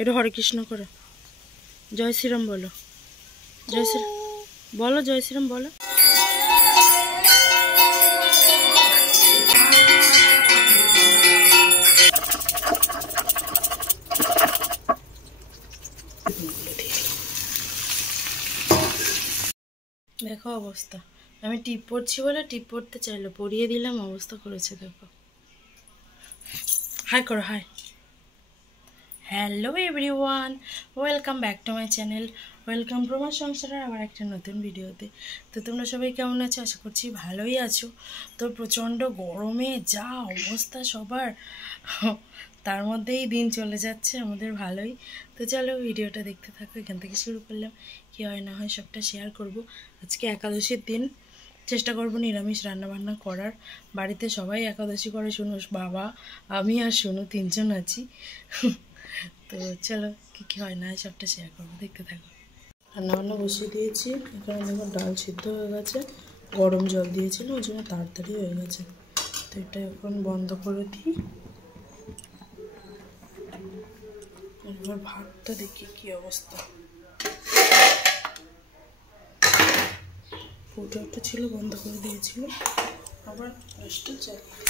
এটা হরে কৃষ্ণ করো, জয় শ্রীরাম বলো, জয় শ্রী বলো, জয় শ্রীরাম বলো। দেখো অবস্থা, আমি টিপ পড়ছি বলে টিপ পড়তে চাইলো, পরিয়ে দিলাম, অবস্থা করেছে দেখো। হাই করো, hi. Hello everyone, welcome back to my channel, welcome প্রমাণ সংসারের আবার একটা নতুন ভিডিওতে। তো তোমরা সবাই কেমন আছো? আশা করছি ভালোই আছো। তো প্রচণ্ড গরমে যা অবস্থা সবার, তার মধ্যেই দিন চলে যাচ্ছে আমাদের ভালোই। তো চলো ভিডিওটা দেখতে থাকো, এখান থেকে শুরু করলাম। কী হয় না হয় সবটা শেয়ার করব। আজকে একাদশীর দিন, চেষ্টা করব নিরামিষ রান্নাবান্না করার। বাড়িতে সবাই একাদশী করে, শুনু, বাবা, আমি আর শুনু তিনজন আছি। তো চলো কী কী হয় না সবটা শেয়ার করবো, দেখতে থাকো। রান্নাবান্না বসিয়ে দিয়েছি, এখানে দেখো ডাল সিদ্ধ হয়ে গেছে, গরম জল দিয়েছিল ওই জন্য তাড়াতাড়ি হয়ে গেছে। তো এটা এখন বন্ধ করে দিই। এবার ভাতটা দেখি কী অবস্থা। ফুটে ছিল, বন্ধ করে দিয়েছিল, আবার গ্যাসটা চালিয়ে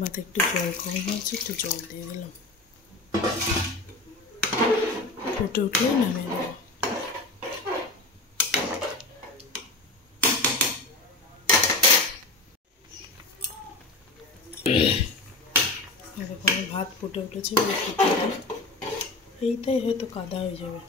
ভাতে একটু জল কম হয়েছে, একটু জল দিয়ে দিলাম, ফুটে উঠলেই নামিয়ে দেবো। এরকম ভাত ফুটে উঠেছে, এইটাই হয়তো কাদা হয়ে যাবে।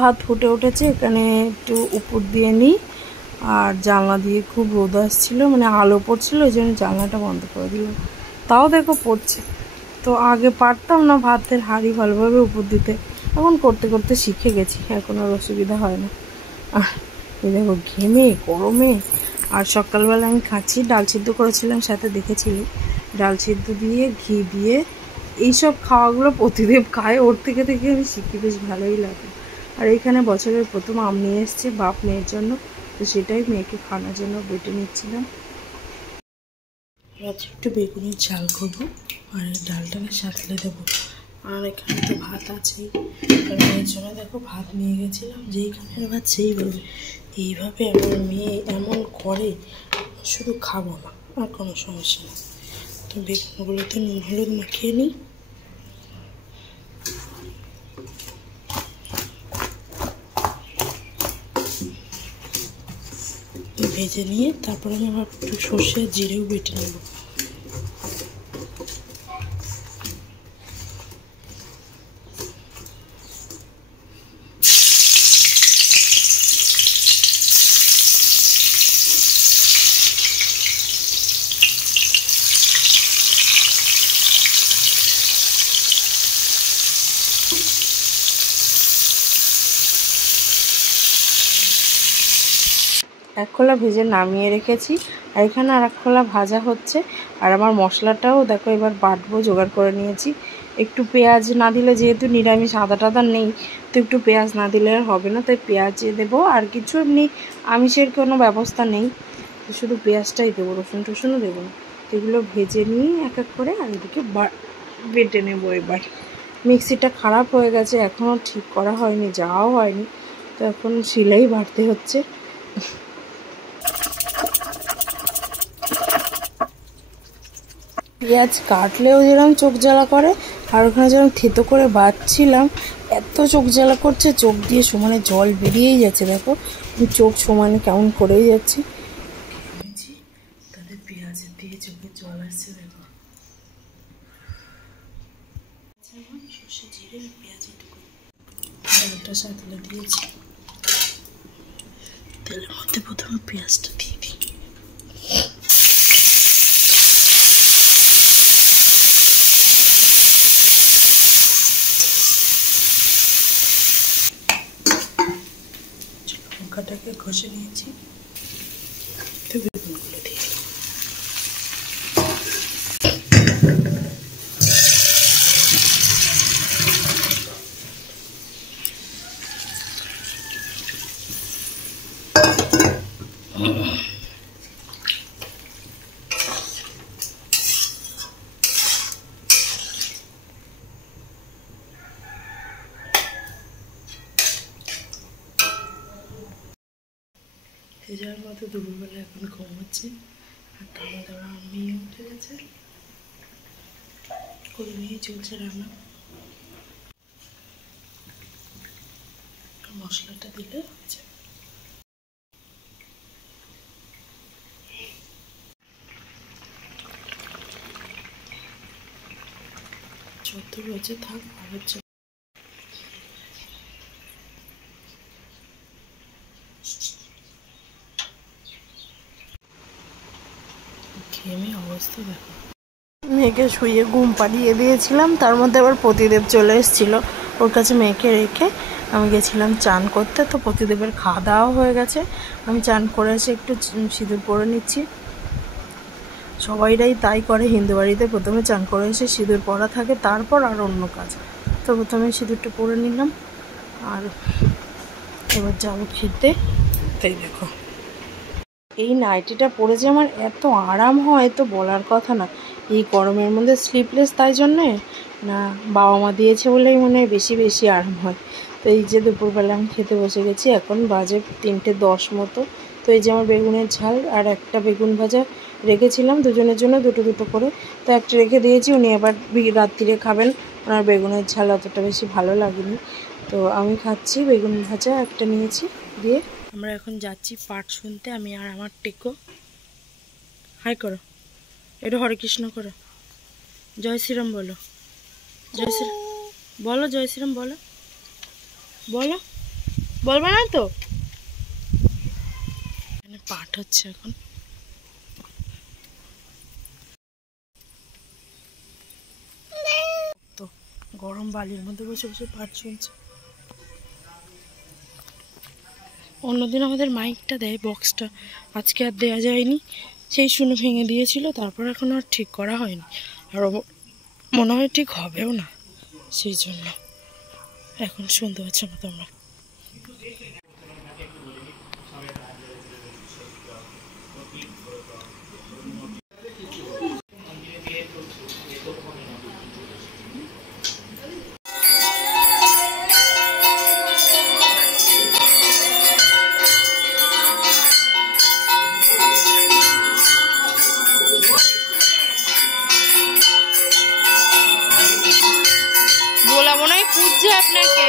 ভাত ফুটে উঠেছে, এখানে একটু উপর দিয়ে নিই, আর জানলা দিয়ে খুব রোদ আসছিলো, মানে আলো পড়ছিল, ওই জন্য জানলাটা বন্ধ করে দিলাম। তাও দেখো পড়ছে। তো আগে পারতাম না ভাতের হাঁড়ি ভালোভাবে উপর দিতে, এখন করতে করতে শিখে গেছি, এখন আর অসুবিধা হয় না। এই দেখো ঘেমে গরমে। আর সকালবেলা আমি খাচ্ছি, ডাল সিদ্ধ করেছিলাম সাথে, দেখেছিলি, ডাল সিদ্ধ দিয়ে ঘি দিয়ে এইসব খাওয়াগুলো প্রতিদেব খায়, ওর থেকে থেকে আমি শিখি, বেশ ভালোই লাগে। আর এইখানে বছরের প্রথম আম নিয়ে এসছে বাপ মেয়ের জন্য, তো সেটাই মেয়েকে খাওয়ানোর জন্য বেটে নিচ্ছিলাম। আজ একটু বেগুনের ঝাল করবো, আর ডালটাকে সাঁতলে দেবো। আর এখানে তো ভাত আছেই, আর মেয়ের জন্য দেখো ভাত নিয়ে গেছিলাম, যেইখানের ভাত সেই বলবে। এইভাবে আমার মেয়ে এমন করে, শুধু খাবো না, আর কোনো সমস্যা নেই। তো বেগুনগুলোতে নুন হলুদ মাখিয়ে নিই, ভেজে নিয়ে তারপরে আমি আবার একটু সর্ষে জিরেও বেটে নেব। এক খোলা ভেজে নামিয়ে রেখেছি, আর এখানে আর এক খোলা ভাজা হচ্ছে। আর আমার মশলাটাও দেখো এবার বাটবো, জোগাড় করে নিয়েছি। একটু পেঁয়াজ না দিলে, যেহেতু নিরামিষ আদা টাদা নেই, তো একটু পেঁয়াজ না দিলে আর হবে না, তাই পেঁয়াজ দেবো। আর কিছু এমনি আমিষের কোনো ব্যবস্থা নেই, তো শুধু পেঁয়াজটাই দেবো, রসুন টসুনও দেবো না। এগুলো ভেজে নিয়ে এক এক করে, আর এদিকে বেটে নেবো। এবার মিক্সিটা খারাপ হয়ে গেছে, এখনও ঠিক করা হয়নি, যাওয়াও হয়নি, তো এখন শিলেই বাটতে হচ্ছে। পেঁয়াজ কাটলেও যেরকম চোখ জ্বালা করে, আর ওখানে যেরকম থেতো করে বাটছিলাম, এত চোখ জ্বালা করছে, চোখ দিয়ে সমানে জল বেরিয়েই যাচ্ছে। দেখো চোখ সমানে কেমন করেই যাচ্ছে, তাদের পেঁয়াজের দিয়ে চোখে জল আসছে। দেখো সর্ষে জিরে পেঁয়াজ এটুকু ডালটা সাঁতলে দিয়েছি, তেলের মধ্যে প্রথমে পেঁয়াজটা দিয়ে দিই। লঙ্কাটাকে ঘষে নিয়েছি, তো বেগুনগুলো দিয়ে যে যার মতো দুপুরবেলা এখন ঘুমোচ্ছে। আর খাওয়া দাওয়া মেয়ে উঠে গেছে, করে নিয়ে চলছে রান্না। মশলাটা দিলে হচ্ছে। যত রয়েছে থাক, আর হচ্ছে ঘেমে অবস্থা দেখো। মেয়েকে শুয়ে ঘুম পাড়িয়ে দিয়েছিলাম, তার মধ্যে আবার প্রতিদেব চলে এসেছিলো। ওর কাছে মেয়েকে রেখে আমি গেছিলাম চান করতে। তো প্রতিদেবের খাওয়া দাওয়া হয়ে গেছে, আমি চান করে এসে একটু সিঁদুর পরে নিচ্ছি। সবাইরাই তাই করে হিন্দু বাড়িতে, প্রথমে চান করে এসে সিঁদুর পরা থাকে, তারপর আর অন্য কাজ। তো প্রথমে সিঁদুরটা পরে নিলাম, আর এবার যাবো খেতে। তাই দেখো এই নাইটিটা পরে যে আমার এত আরাম হয় তো বলার কথা না। এই গরমের মধ্যে স্লিপলেস, তাই জন্যে না বাবা মা দিয়েছে বলেই মনে হয় বেশি বেশি আরাম হয়। তো এই যে দুপুরবেলা আমি খেতে বসে গেছি, এখন বাজে 3:10 মতো। তো এই যে আমার বেগুনের ঝাল আর একটা বেগুন ভাজা রেখেছিলাম দুজনের জন্য, দুটো দুটো করে। তো একটা রেখে দিয়েছি, উনি এবার রাত্রিরে খাবেন। ওনার বেগুনের ঝাল অতটা বেশি ভালো লাগেনি, তো আমি খাচ্ছি। বেগুন ভাজা একটা নিয়েছি দিয়ে আমরা এখন যাচ্ছি পাঠ শুনতে, আমি আর আমার টেকো। হাই করো, এটা হরে কৃষ্ণ করো, জয় শ্রীরাম বলো, জয় শ্রী বলো, জয় শ্রীরাম বলো, বলো, বলবে না তো? এখানে পাঠ হচ্ছে এখন। তো গরম বালির মধ্যে বসে বসে পাঠ শুনছে। অন্যদিন আমাদের মাইকটা দেয়, বক্সটা, আজকে আর দেওয়া যায়নি। সেই শুনে ভেঙে দিয়েছিল, তারপর এখন আর ঠিক করা হয়নি, আর মনে হয় ঠিক হবেও না, সেই জন্য এখন শুনতে পাচ্ছ না তোমরা। বলা মনে হয় খুঁজছে আপনাকে।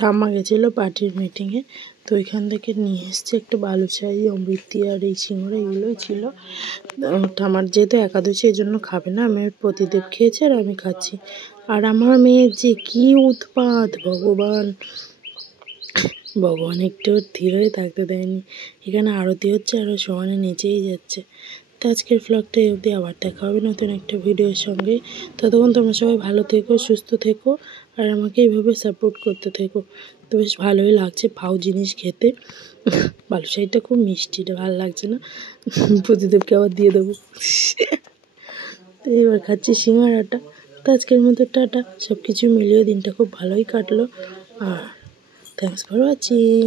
ঠাম্মা গেছিলো পার্টির মিটিংয়ে, তো ওইখান থেকে নিয়ে এসছে একটু বালুশাহি, অমৃতি আর এই সিঙ্গুরা, এগুলোই ছিল। ঠাম্মার যেহেতু একাদশী, এই জন্য খাবে না। আমি প্রতিদেব খেয়েছি আর আমি খাচ্ছি। আর আমার মেয়ের যে কি উৎপাত, ভগবান ভগবান একটু ধীর হয়ে থাকতে দেয়নি। এখানে আরতি হচ্ছে আর সমানে নিচেই যাচ্ছে। তো আজকের ব্লগটা এই অবধি, আবার দেখা হবে নতুন একটা ভিডিওর সঙ্গে। ততক্ষণ তোমরা সবাই ভালো থেকো, সুস্থ থেকো, আর আমাকে এইভাবে সাপোর্ট করতে থেকো। তো বেশ ভালোই লাগছে ফাউ জিনিস খেতে। বালুশাহিটা খুব মিষ্টি, এটা ভালো লাগছে না, প্রতিদেবকে আবার দিয়ে দেবো। তো এবার খাচ্ছি সিঙ্গারাটা। তো আজকের মতো টাটা। সব কিছু মিলিয়ে দিনটা খুব ভালোই কাটলো। আর থ্যাংকস ফর ওয়াচিং।